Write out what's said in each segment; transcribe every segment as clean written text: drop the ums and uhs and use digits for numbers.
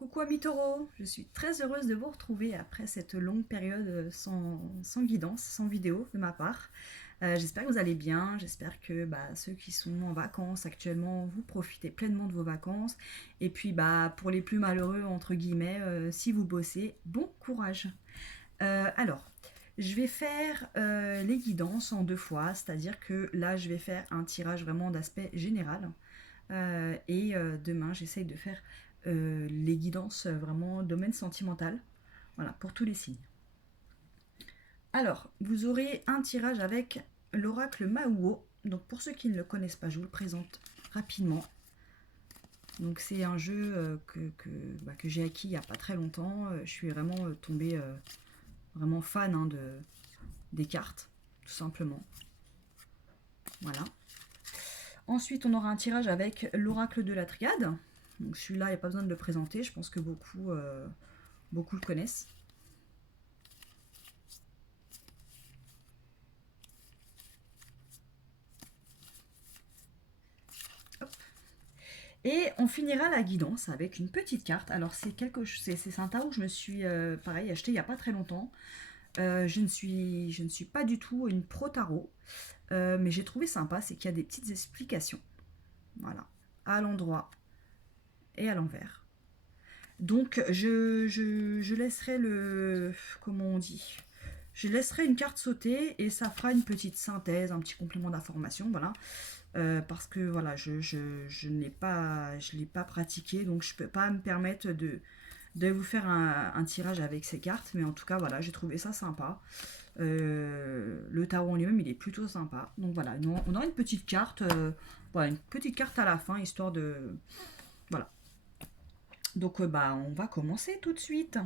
Coucou amis taureaux, je suis très heureuse de vous retrouver après cette longue période sans guidance, sans vidéo de ma part. J'espère que vous allez bien, j'espère que ceux qui sont en vacances actuellement, vous profitez pleinement de vos vacances. Et puis pour les plus malheureux, entre guillemets, si vous bossez, bon courage. Alors, je vais faire les guidances en deux fois, c'est-à-dire que là je vais faire un tirage vraiment d'aspect général. Demain, j'essaye de faire les guidances vraiment domaine sentimental. Voilà, pour tous les signes. Alors, vous aurez un tirage avec l'oracle Mauo. Donc, pour ceux qui ne le connaissent pas, je vous le présente rapidement. Donc, c'est un jeu que j'ai acquis il n'y a pas très longtemps. Je suis vraiment tombée vraiment fan des cartes, tout simplement. Voilà. Ensuite, on aura un tirage avec l'oracle de la triade. Donc celui-là, il n'y a pas besoin de le présenter. Je pense que beaucoup le connaissent. Hop. Et on finira la guidance avec une petite carte. Alors c'est un tarot que je me suis pareil acheté il n'y a pas très longtemps. Je ne suis pas du tout une pro tarot, mais j'ai trouvé sympa, c'est qu'il y a des petites explications. Voilà, à l'endroit et à l'envers. Donc je laisserai comment on dit, je laisserai une carte sauter et ça fera une petite synthèse, un petit complément d'information, voilà. Parce que voilà, je ne l'ai pas pratiqué, donc je ne peux pas me permettre de vous faire un tirage avec ces cartes, mais en tout cas voilà, j'ai trouvé ça sympa. Le tarot en lui-même, il est plutôt sympa. Donc voilà, on aura une petite carte, voilà, une petite carte à la fin, histoire de... Voilà. Donc on va commencer tout de suite.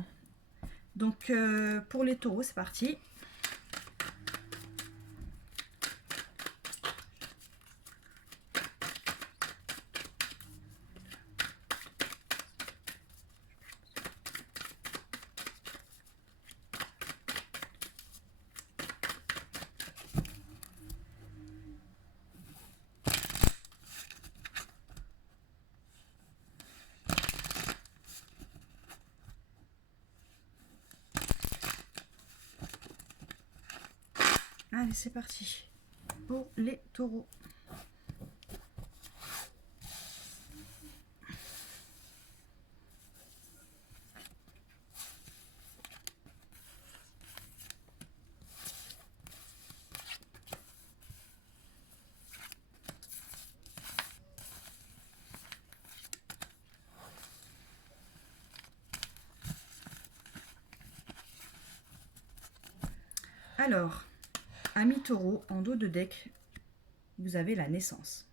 Donc pour les taureaux, c'est parti. Allez, c'est parti pour les taureaux. Alors, amis taureaux, en dos de deck, vous avez la naissance.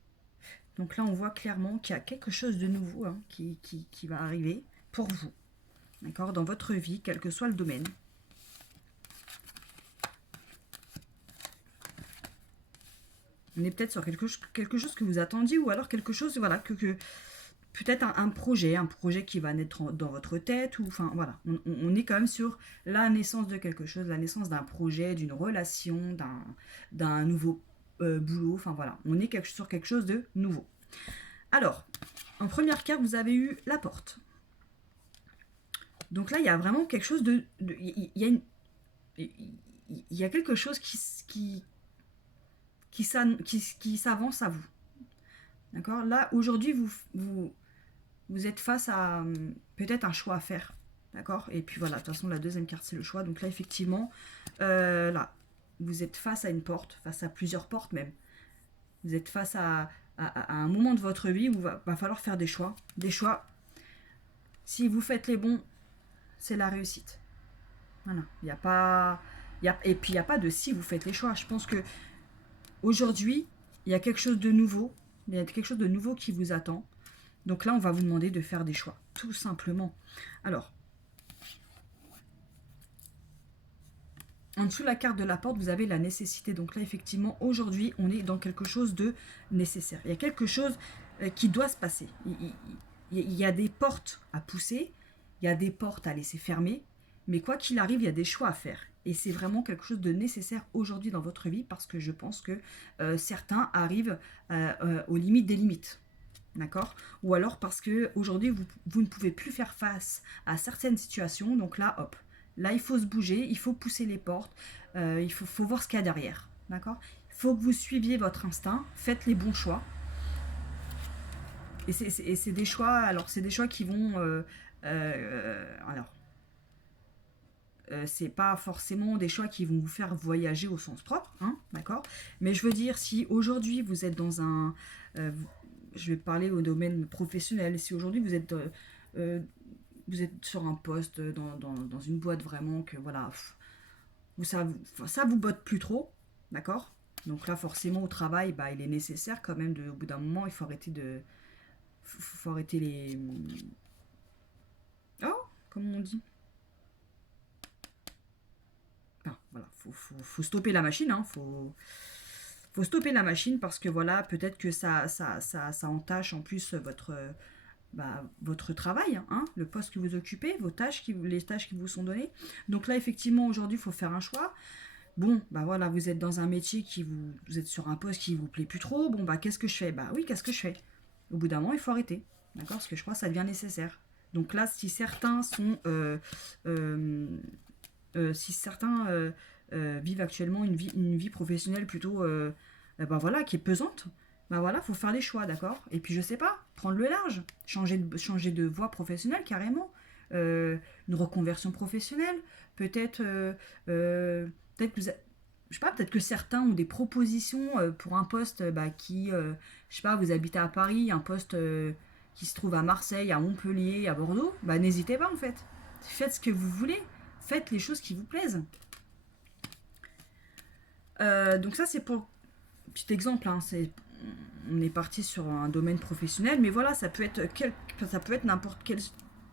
Donc là, on voit clairement qu'il y a quelque chose de nouveau qui va arriver pour vous. D'accord, dans votre vie, quel que soit le domaine. On est peut-être sur quelque chose que vous attendiez ou alors quelque chose, voilà, peut-être un projet qui va naître dans votre tête, ou enfin voilà, on est quand même sur la naissance de quelque chose, la naissance d'un projet, d'une relation, d'un nouveau boulot, enfin voilà, on est sur quelque chose de nouveau. Alors, en première carte, vous avez eu la porte. Donc là, il y a vraiment quelque chose il y a quelque chose qui s'avance à vous. D'accord. Là, aujourd'hui, vous êtes face à peut-être un choix à faire. D'accord. Et puis voilà, de toute façon, la deuxième carte, c'est le choix. Donc là, effectivement, là, vous êtes face à une porte, face à plusieurs portes même. Vous êtes face à un moment de votre vie où il va falloir faire des choix. Des choix. Si vous faites les bons, c'est la réussite. Voilà. Il n'y a pas... et puis, il n'y a pas de si vous faites les choix. Je pense que aujourd'hui, il y a quelque chose de nouveau. Il y a quelque chose de nouveau qui vous attend. Donc là, on va vous demander de faire des choix, tout simplement. Alors, en dessous de la carte de la porte, vous avez la nécessité. Donc là, effectivement, aujourd'hui, on est dans quelque chose de nécessaire. Il y a quelque chose qui doit se passer. Il y a des portes à pousser, il y a des portes à laisser fermer, mais quoi qu'il arrive, il y a des choix à faire. Et c'est vraiment quelque chose de nécessaire aujourd'hui dans votre vie, parce que je pense que certains arrivent aux limites des limites. d'accord? Ou alors parce que aujourd'hui vous ne pouvez plus faire face à certaines situations, donc là, hop, là il faut se bouger, il faut pousser les portes, faut voir ce qu'il y a derrière, d'accord? Il faut que vous suiviez votre instinct, faites les bons choix. Et c'est des choix, alors c'est des choix qui vont, alors c'est pas forcément des choix qui vont vous faire voyager au sens propre, hein, d'accord? Mais je veux dire, si aujourd'hui vous êtes dans un, je vais parler au domaine professionnel, si aujourd'hui euh, vous êtes sur un poste dans une boîte vraiment que voilà, ça vous botte plus trop, d'accord? Donc là forcément au travail, bah, il est nécessaire quand même au bout d'un moment, il faut arrêter faut arrêter les, oh, comment on dit? Enfin, voilà, faut stopper la machine, hein, faut stopper la machine parce que voilà, peut-être que ça entache en plus votre travail, hein, le poste que vous occupez, les tâches qui vous sont données. Donc là, effectivement, aujourd'hui, il faut faire un choix. Bon, bah voilà, vous êtes dans un métier vous êtes sur un poste qui vous plaît plus trop. Bon, bah qu'est-ce que je fais? Bah oui, qu'est-ce que je fais? Au bout d'un moment, il faut arrêter, d'accord? Parce que je crois que ça devient nécessaire. Donc là, si certains vivent actuellement une vie professionnelle plutôt, ben voilà, qui est pesante, ben voilà, faut faire des choix, d'accord? Et puis je sais pas, prendre le large, changer de voie professionnelle carrément, une reconversion professionnelle, peut-être, peut-être que je sais pas, peut-être que certains ont des propositions pour un poste je sais pas, vous habitez à Paris, un poste qui se trouve à Marseille, à Montpellier, à Bordeaux, bah n'hésitez pas en fait. Faites ce que vous voulez. Faites les choses qui vous plaisent. Donc ça c'est pour petit exemple, hein, on est parti sur un domaine professionnel, mais voilà, ça peut être n'importe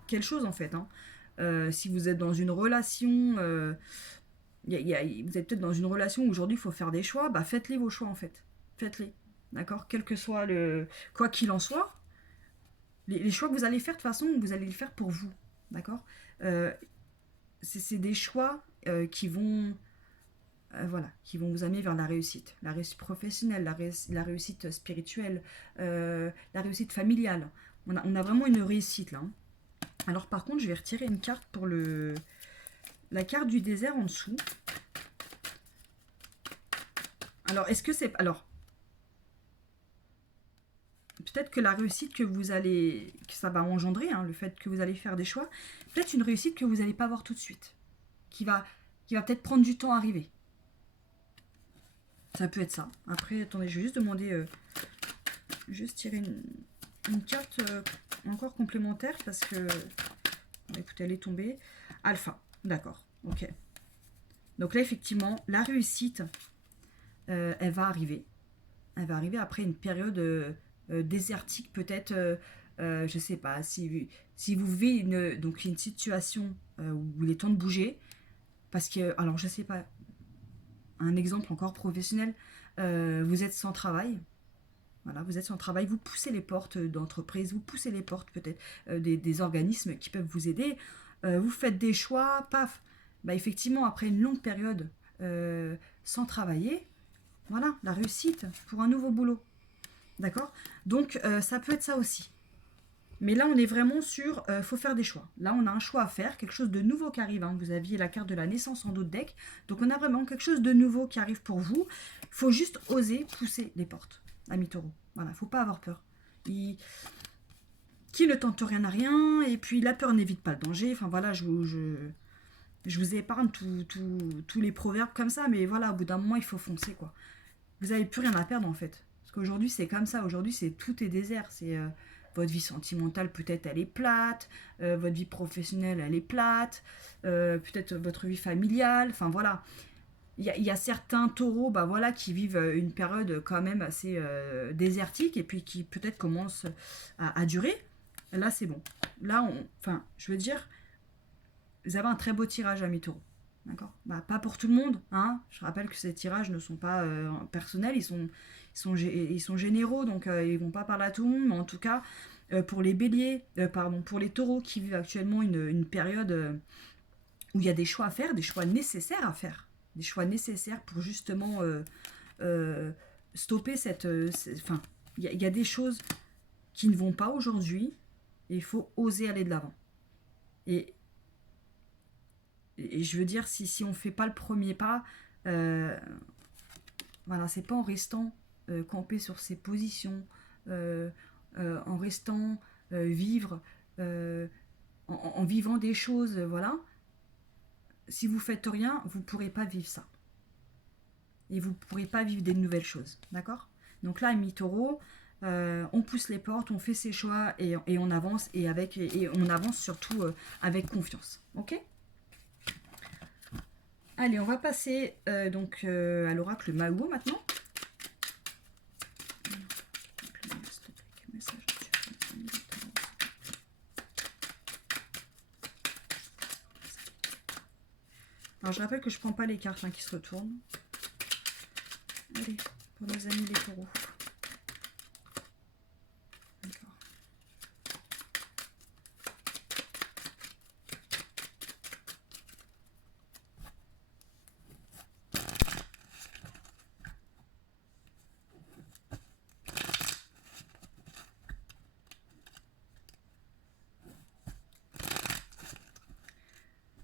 quelle chose en fait, hein. Si vous êtes dans une relation, vous êtes peut-être dans une relation où aujourd'hui il faut faire des choix, bah faites-les vos choix en fait. Faites-les. D'accord? Quel que soit quoi qu'il en soit, les choix que vous allez faire, de toute façon, vous allez les faire pour vous. D'accord? euh, c'est des choix qui vont vous amener vers la réussite professionnelle, la réussite spirituelle, la réussite familiale. On a vraiment une réussite là, hein. Alors par contre, je vais retirer une carte pour la carte du désert en dessous. Alors est-ce que c'est alors peut-être que la réussite que ça va engendrer, hein, le fait que vous allez faire des choix, peut-être une réussite que vous n'allez pas voir tout de suite, qui va qui va peut-être prendre du temps à arriver. Ça peut être ça. Après, attendez, je vais juste demander, juste tirer une carte encore complémentaire parce que, écoutez, elle est tombée. Alpha, d'accord, ok. Donc là, effectivement, la réussite, elle va arriver. Elle va arriver après une période désertique, peut-être, je sais pas, si vous vivez donc une situation où il est temps de bouger, parce que, alors je sais pas, un exemple encore professionnel, vous êtes sans travail. Voilà, vous êtes sans travail, vous poussez les portes d'entreprises, vous poussez les portes peut-être des organismes qui peuvent vous aider, vous faites des choix, paf, bah effectivement après une longue période sans travailler, voilà, la réussite pour un nouveau boulot, d'accord? Donc ça peut être ça aussi. Mais là, on est vraiment sur, faut faire des choix. Là, on a un choix à faire, quelque chose de nouveau qui arrive, hein. Vous aviez la carte de la naissance en dos de deck, donc on a vraiment quelque chose de nouveau qui arrive pour vous. Il faut juste oser pousser les portes, ami taureau. Voilà, faut pas avoir peur. Qui ne tente rien à rien, et puis la peur n'évite pas le danger. Enfin voilà, je vous épargne tous les proverbes comme ça, mais voilà, au bout d'un moment, il faut foncer, quoi. Vous n'avez plus rien à perdre, en fait. Parce qu'aujourd'hui, c'est comme ça. Aujourd'hui, tout est désert. Votre vie sentimentale, peut-être, elle est plate. Votre vie professionnelle, elle est plate. Peut-être votre vie familiale. Enfin, voilà. Il y a certains taureaux bah, voilà, qui vivent une période quand même assez désertique et puis qui peut-être commence à durer. Là, c'est bon. Là, enfin, je veux dire, vous avez un très beau tirage à mi-taureau. D'accord, bah, pas pour tout le monde, hein. Je rappelle que ces tirages ne sont pas personnels, ils sont généraux, donc ils vont pas parler à tout le monde, mais en tout cas, pour les béliers, pardon, pour les taureaux qui vivent actuellement une période où il y a des choix à faire, des choix nécessaires à faire, des choix nécessaires pour justement stopper enfin, il y a des choses qui ne vont pas aujourd'hui. Il faut oser aller de l'avant. Et, et je veux dire, si on ne fait pas le premier pas, voilà, c'est pas en restant campé sur ses positions, euh, en restant vivre, en vivant des choses, voilà. Si vous faites rien, vous ne pourrez pas vivre ça. Et vous ne pourrez pas vivre des nouvelles choses, d'accord? Donc là, ami taureau, on pousse les portes, on fait ses choix et on avance et on avance surtout avec confiance, ok? Allez, on va passer donc à l'oracle Mahou maintenant. Alors je rappelle que je prends pas les cartes hein, qui se retournent. Allez, pour nos amis les taureaux. D'accord.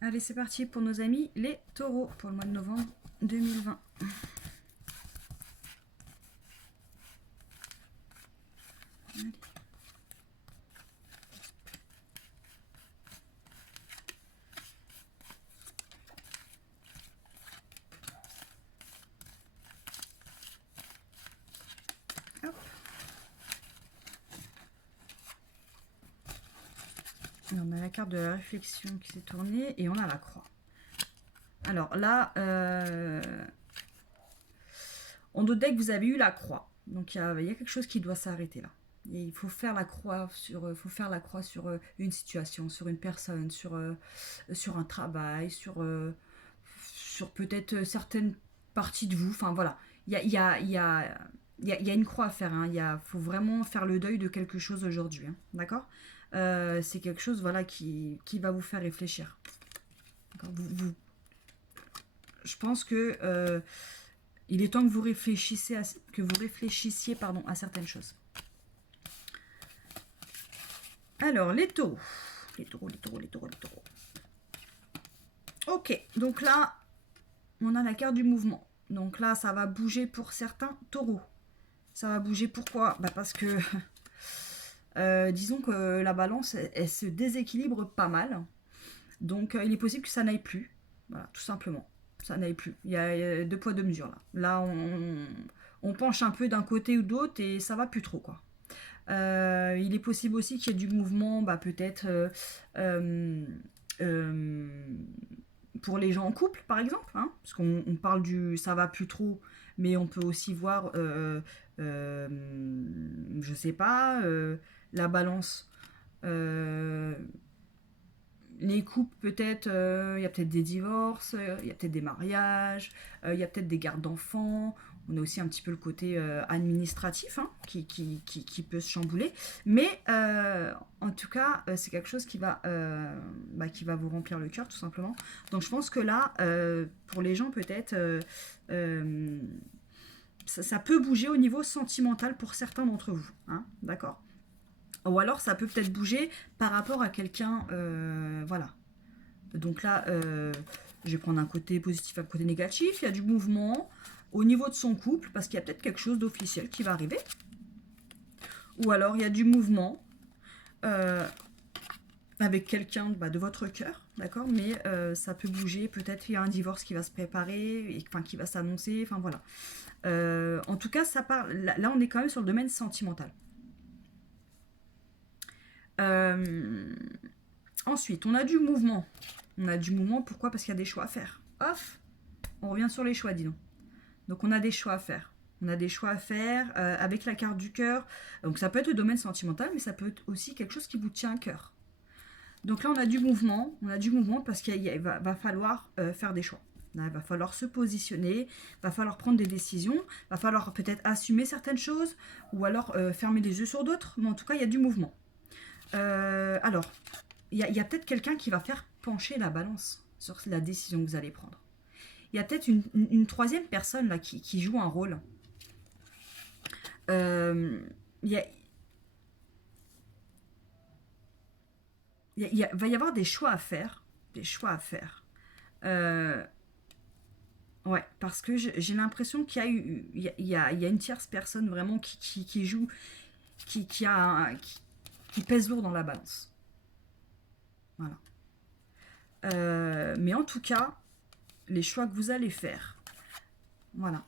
Allez, c'est parti pour nos amis les taureaux pour le mois de novembre 2020. Allez. Hop. Et on a la carte de la réflexion qui s'est tournée et on a la croix. Alors là, en d'autres decks, vous avez eu la croix. Donc il y a quelque chose qui doit s'arrêter là. Et il faut faire la croix sur, une situation, sur une personne, sur un travail, sur peut-être certaines parties de vous. Enfin voilà, il y a une croix à faire. Hein. Il faut vraiment faire le deuil de quelque chose aujourd'hui. Hein. D'accord c'est quelque chose voilà, qui va vous faire réfléchir. Je pense que il est temps que vous réfléchissiez à certaines choses. Alors, les taureaux. Les taureaux. Ok, donc là, on a la carte du mouvement. Donc là, ça va bouger pour certains taureaux. Ça va bouger pourquoi parce que, disons que la balance, elle se déséquilibre pas mal. Donc, il est possible que ça n'aille plus. Voilà, tout simplement. Ça n'aille plus. Il y a deux poids, deux mesures là. Là, on penche un peu d'un côté ou d'autre et ça va plus trop, quoi. Il est possible aussi qu'il y ait du mouvement, peut-être pour les gens en couple, par exemple, hein, parce qu'on parle du ça va plus trop, mais on peut aussi voir, je sais pas, la balance. Les couples, peut-être, il y a peut-être des divorces, il y a peut-être des mariages, il y a peut-être des gardes d'enfants. On a aussi un petit peu le côté administratif hein, qui peut se chambouler. Mais en tout cas, c'est quelque chose qui va vous remplir le cœur, tout simplement. Donc je pense que là, pour les gens, peut-être, ça peut bouger au niveau sentimental pour certains d'entre vous. Hein, d'accord ? Ou alors ça peut peut-être bouger par rapport à quelqu'un, voilà. Donc là, je vais prendre un côté positif, un côté négatif. Il y a du mouvement au niveau de son couple, parce qu'il y a peut-être quelque chose d'officiel qui va arriver. Ou alors il y a du mouvement avec quelqu'un de votre cœur, d'accord. Mais ça peut bouger, peut-être il y a un divorce qui va se préparer, qui va s'annoncer, enfin voilà. En tout cas, ça parle. Là, on est quand même sur le domaine sentimental. Ensuite, on a du mouvement. On a du mouvement, pourquoi? Parce qu'il y a des choix à faire. Off, on revient sur les choix, dis donc. Donc on a des choix à faire. On a des choix à faire avec la carte du cœur. Donc ça peut être le domaine sentimental, mais ça peut être aussi quelque chose qui vous tient à cœur. Donc là, on a du mouvement. On a du mouvement parce qu'il va falloir faire des choix. Il va falloir se positionner, il va falloir prendre des décisions, il va falloir peut-être assumer certaines choses ou alors fermer les yeux sur d'autres. Mais en tout cas, il y a du mouvement. Alors, il y a peut-être quelqu'un qui va faire pencher la balance sur la décision que vous allez prendre. Il y a peut-être une troisième personne là qui joue un rôle. Il y a va y avoir des choix à faire. Des choix à faire. Euh, ouais, parce que j'ai l'impression qu'il y a, il y a une tierce personne vraiment qui joue, qui pèse lourd dans la balance. Voilà. Mais en tout cas, les choix que vous allez faire, voilà,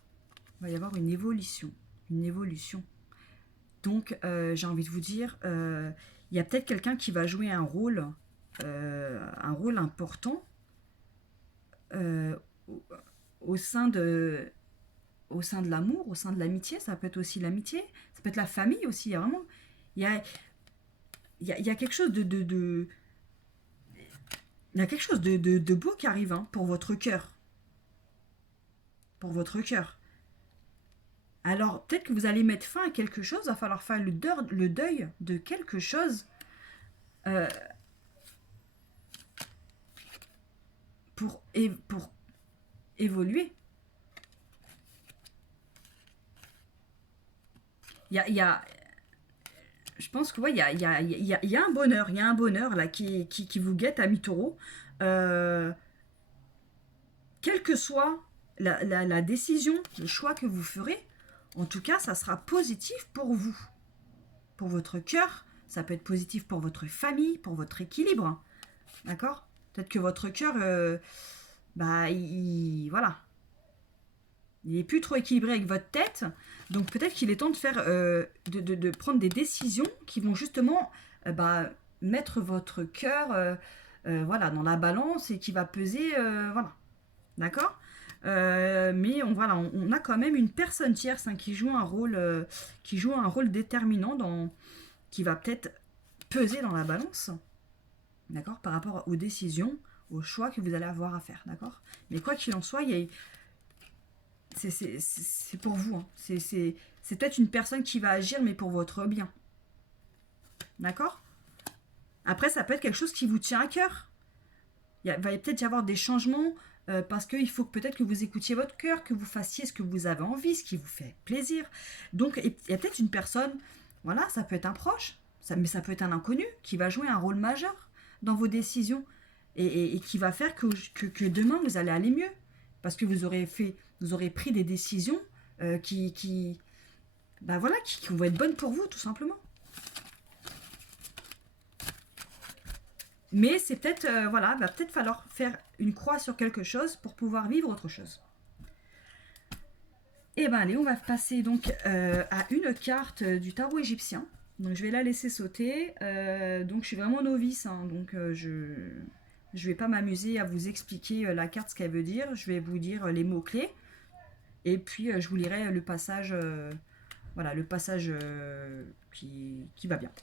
il va y avoir une évolution. Une évolution. Donc, j'ai envie de vous dire, il y a peut-être quelqu'un qui va jouer un rôle important euh, au, au sein de, au sein de l'amour, au sein de l'amitié. Ça peut être aussi l'amitié, ça peut être la famille aussi. Il y a vraiment, il y a, il y a quelque chose il y a quelque chose de beau qui arrive hein, pour votre cœur, pour votre cœur. Alors peut-être que vous allez mettre fin à quelque chose, il va falloir faire le deuil de quelque chose euh, pour évoluer. Il y a, je pense que ouais, il y a un bonheur, il y a un bonheur là qui vous guette à mi-taureau. Euh, Quelle que soit la décision, le choix que vous ferez, en tout cas, ça sera positif pour vous, pour votre cœur. Ça peut être positif pour votre famille, pour votre équilibre. D'accord. Peut-être que votre cœur, bah, voilà, il est plus trop équilibré avec votre tête. Donc peut-être qu'il est temps de faire, de prendre des décisions qui vont justement, bah, mettre votre cœur, voilà, dans la balance et qui va peser, voilà. D'accord. Mais voilà, on a quand même une personne tierce hein, qui joue un rôle déterminant qui va peut-être peser dans la balance, d'accord, par rapport aux décisions, aux choix que vous allez avoir à faire, d'accord. Mais quoi qu'il en soit, c'est pour vous. Hein. C'est peut-être une personne qui va agir, mais pour votre bien, d'accord. Après, ça peut être quelque chose qui vous tient à cœur. Va peut-être y avoir des changements parce qu'il faut peut-être que vous écoutiez votre cœur, que vous fassiez ce que vous avez envie, ce qui vous fait plaisir. Donc, il y a peut-être une personne, voilà, ça peut être un proche, mais ça peut être un inconnu qui va jouer un rôle majeur dans vos décisions et qui va faire que demain vous allez aller mieux parce que vous aurez pris des décisions bah voilà, qui vont être bonnes pour vous tout simplement. Mais c'est peut-être, voilà, va peut-être falloir faire une croix sur quelque chose pour pouvoir vivre autre chose. Et ben allez, on va passer donc à une carte du tarot égyptien. Donc je vais la laisser sauter. Donc je suis vraiment novice, hein, donc je vais pas m'amuser à vous expliquer la carte ce qu'elle veut dire. Je vais vous dire les mots clés et puis je vous lirai le passage, voilà, le passage qui va bien.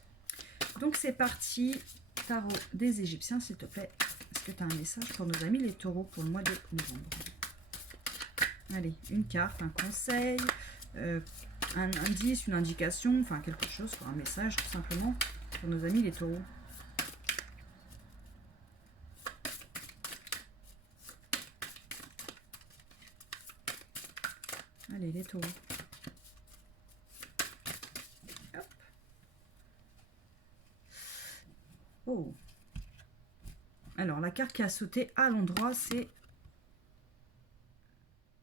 Donc c'est parti. Tarot des Égyptiens, s'il te plaît. Est-ce que tu as un message pour nos amis les taureaux pour le mois de novembre? Allez, une carte, un conseil, un indice, une indication, enfin quelque chose, un message tout simplement pour nos amis les taureaux. Allez, les taureaux. Hop. Oh. Alors, la carte qui a sauté à l'endroit, c'est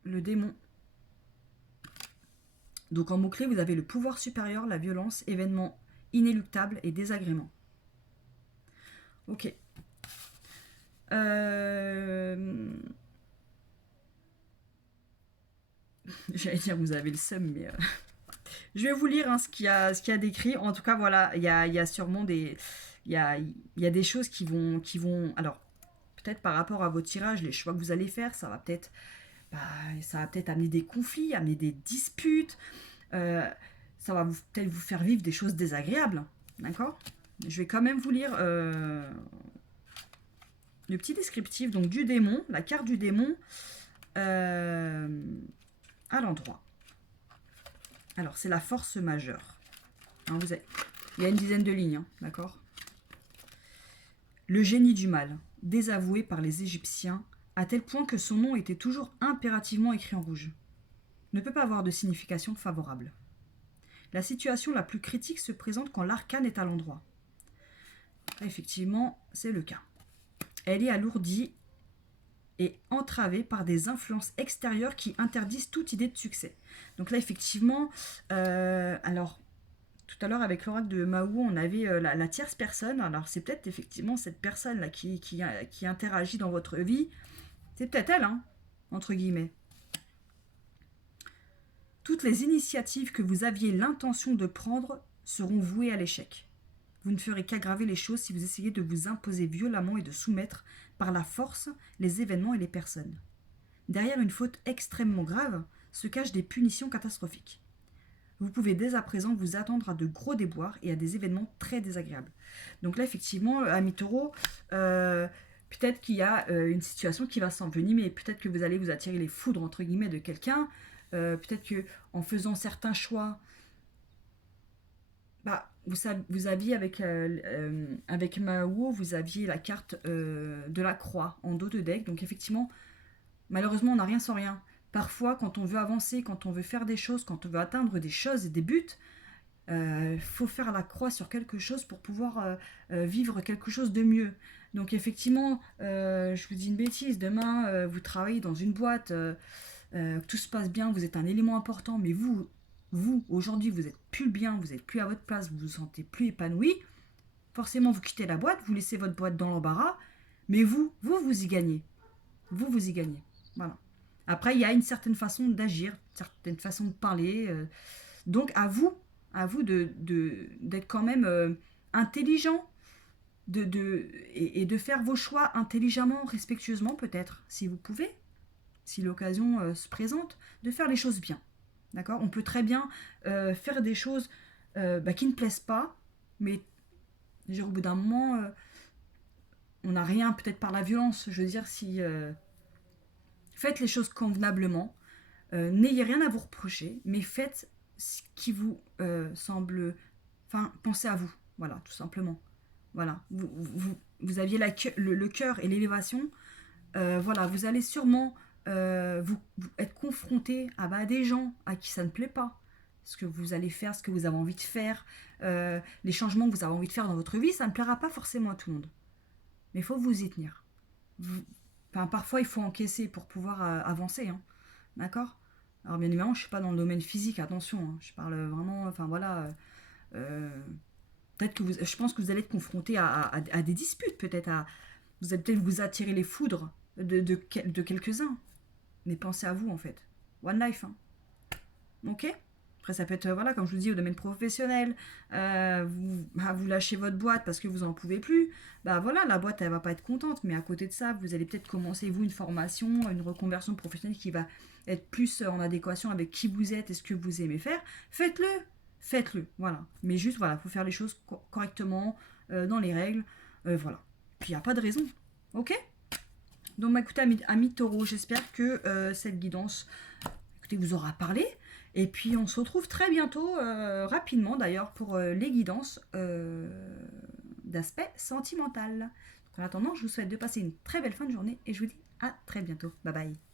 le démon. Donc, en mots-clés, vous avez le pouvoir supérieur, la violence, événement inéluctable et désagrément. Ok. J'allais dire, vous avez le seum, mais... Je vais vous lire hein, ce qu'il y a décrit. En tout cas, voilà, il y a sûrement des... Il y a des choses qui vont... Alors, peut-être par rapport à vos tirages, les choix que vous allez faire, bah, ça va peut-être amener des conflits, amener des disputes. Ça va peut-être vous faire vivre des choses désagréables. D'accord. Je vais quand même vous lire le petit descriptif donc, du démon, la carte du démon à l'endroit. Alors, c'est la force majeure. Hein, il y a une dizaine de lignes, hein, d'accord. Le génie du mal, désavoué par les Égyptiens, à tel point que son nom était toujours impérativement écrit en rouge, ne peut pas avoir de signification favorable. La situation la plus critique se présente quand l'arcane est à l'endroit. Là, effectivement, c'est le cas. Elle est alourdie et entravée par des influences extérieures qui interdisent toute idée de succès. Donc là, effectivement, alors, tout à l'heure, avec l'oracle de Mahou, on avait la tierce personne. Alors, c'est peut-être effectivement cette personne-là qui interagit dans votre vie. C'est peut-être elle, hein, entre guillemets. Toutes les initiatives que vous aviez l'intention de prendre seront vouées à l'échec. Vous ne ferez qu'aggraver les choses si vous essayez de vous imposer violemment et de soumettre par la force les événements et les personnes. Derrière une faute extrêmement grave se cachent des punitions catastrophiques. Vous pouvez dès à présent vous attendre à de gros déboires et à des événements très désagréables. Donc là, effectivement, ami Taureau, peut-être qu'il y a une situation qui va s'envenimer, peut-être que vous allez vous attirer les foudres, entre guillemets, de quelqu'un, peut-être que en faisant certains choix, vous aviez avec Mao, vous aviez la carte de la croix en dos de deck, donc effectivement, malheureusement, on n'a rien sans rien. Parfois, quand on veut avancer, quand on veut faire des choses, quand on veut atteindre des choses et des buts, faut faire la croix sur quelque chose pour pouvoir vivre quelque chose de mieux. Donc effectivement, je vous dis une bêtise, demain, vous travaillez dans une boîte, tout se passe bien, vous êtes un élément important, mais vous aujourd'hui, vous êtes plus bien, vous n'êtes plus à votre place, vous vous sentez plus épanoui. Forcément, vous quittez la boîte, vous laissez votre boîte dans l'embarras, mais vous y gagnez. Vous y gagnez. Voilà. Après, il y a une certaine façon d'agir, une certaine façon de parler. Donc, à vous d'être quand même intelligent et de faire vos choix intelligemment, respectueusement peut-être, si vous pouvez, si l'occasion se présente, de faire les choses bien. D'accord. On peut très bien faire des choses qui ne plaisent pas, mais au bout d'un moment, on n'a rien peut-être par la violence. Je veux dire, si faites les choses convenablement, n'ayez rien à vous reprocher, mais faites ce qui vous semble... Enfin, pensez à vous, voilà, tout simplement. Voilà, vous aviez le cœur et l'élévation, voilà, vous allez sûrement vous être confronté à des gens à qui ça ne plaît pas. Ce que vous allez faire, ce que vous avez envie de faire, les changements que vous avez envie de faire dans votre vie, ça ne plaira pas forcément à tout le monde. Mais il faut vous y tenir. Enfin, parfois, il faut encaisser pour pouvoir avancer, hein. D'accord. Alors, bien évidemment, je ne suis pas dans le domaine physique, attention, hein. Je parle vraiment, enfin voilà. Peut-être que je pense que vous allez être confronté à des disputes, peut-être. Vous allez peut-être vous attirer les foudres de quelques-uns. Mais pensez à vous, en fait. One life, hein. Ok. Après, ça peut être, voilà, comme je vous dis, au domaine professionnel, vous lâchez votre boîte parce que vous n'en pouvez plus. Bah voilà, la boîte, elle va pas être contente. Mais à côté de ça, vous allez peut-être commencer, vous, une formation, une reconversion professionnelle qui va être plus en adéquation avec qui vous êtes et ce que vous aimez faire. Faites-le, voilà. Mais juste, voilà, il faut faire les choses correctement, dans les règles, voilà. Puis, il n'y a pas de raison, ok. Donc, écoutez, amis Taureau, j'espère que cette guidance, écoutez, vous aura parlé. Et puis on se retrouve très bientôt, rapidement d'ailleurs, pour les guidances d'aspect sentimental. Donc, en attendant, je vous souhaite de passer une très belle fin de journée et je vous dis à très bientôt. Bye bye.